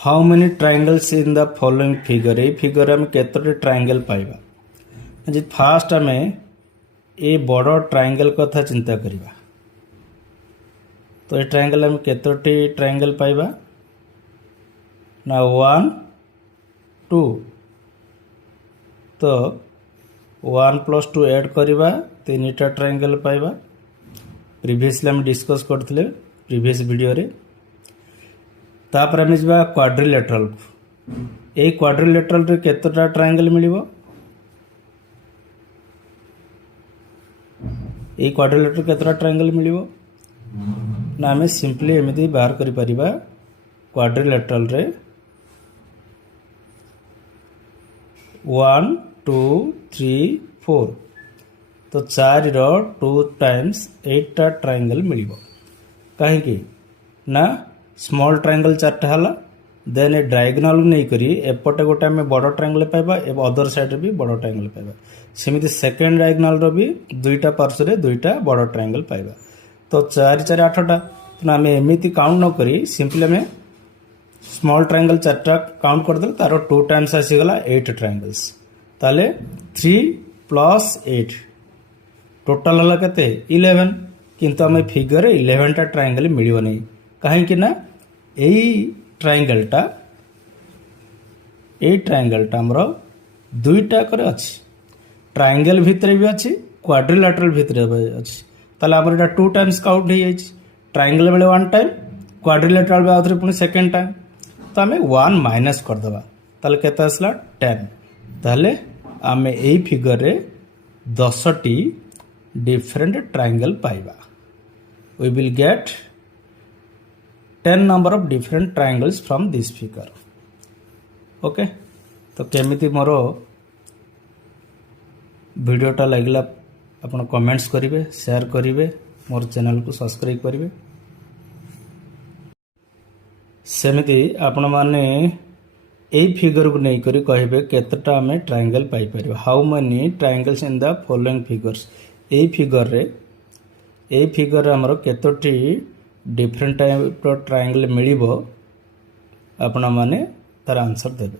How many triangles in the following figure ये figure आम केतोटी triangle पाइबा आज फास्ट आम ए बड़ ट्रायंगल कथा चिंता करिबा। तो ये ट्रायंगल आम केतोटी ट्रायंगल पाइबा ना 1 2 तो 1 + 2 ऐड करवा 3टा ट्रायंगल पाइबा। प्रीवियसली आम डिस्कस करथिले प्रीवियस वीडियो रे। तापर आम जा क्वाड्रिलेटरल ए क्वाड्रिलेटरल रे केतोटा ट्रायंगल मिलिबो ए क्वाड्रिलेटरल केतोटा ट्रायंगल मिलिबो ना आम सिंपली एमिति बाहर करि परिबा। क्वाड्रिलेटरल रे 1 2 3 4 तो 4 रो 2 टाइम्स 8टा ट्रायंगल मिलिबो कहीं ना स्मॉल ट्रायंगल 4टा हला देन ए डायगोनल नहीं करी एपटे गोटे आम बड़ ट्रायंगल पाइबा एवं अदर साइड भी बड़ ट्रायंगल पाइबा। सेमिति सेकेंड डायगोनल रो भी 2टा पार्श्व रे 2टा बड़ ट्रायंगल पाइबा। तो 4 4 8टा तो आम एमिति काउंट न करी सिंपली आम स्मॉल ट्रायंगल 4टा काउंट करदे तार 2 टाइम्स आसीगला 8 ट्रायंगल्स ताले 3 + 8 टोटल हला केते 11 किंतु आम फिगर 11टा ट्रायंगल मिलिबो नहीं कहीं ना यही ट्रायंगलटा आमर 2टा करे अच्छी ट्रायंगल भितर भी अच्छी क्वाड्रिलेटरल भितर भी अच्छी ताले आमर एटा 2 टाइम्स काउंट हो जाए ट्रायंगल बेले 1 टाइम क्वाड्रिलेटरल बेले आउथरे पुणी सेकेंड टाइम तो आम 1 माइनस करदे ताले केते आसला 10 ताले आम यही फिगर रे 10टी डिफरेंट ट्रायंगल पाइबा। We will get 10 number of different triangles from this figure. Okay तो केमिति मोर वीडियोटा लगला आपण कमेंट्स करिवे शेयर करिवे मोर चैनल को सब्सक्राइब करिवे। सेमिति आपण माने ए फिगर को नहीं करी कहिबे केतटा हमें ट्रायंगल पाई परिबा। How many triangles in the following figures ए फिगर हमर केतोटी डिफरेंट टाइप ट्रायंगल मिलिबो आपण माने तार आंसर देबे।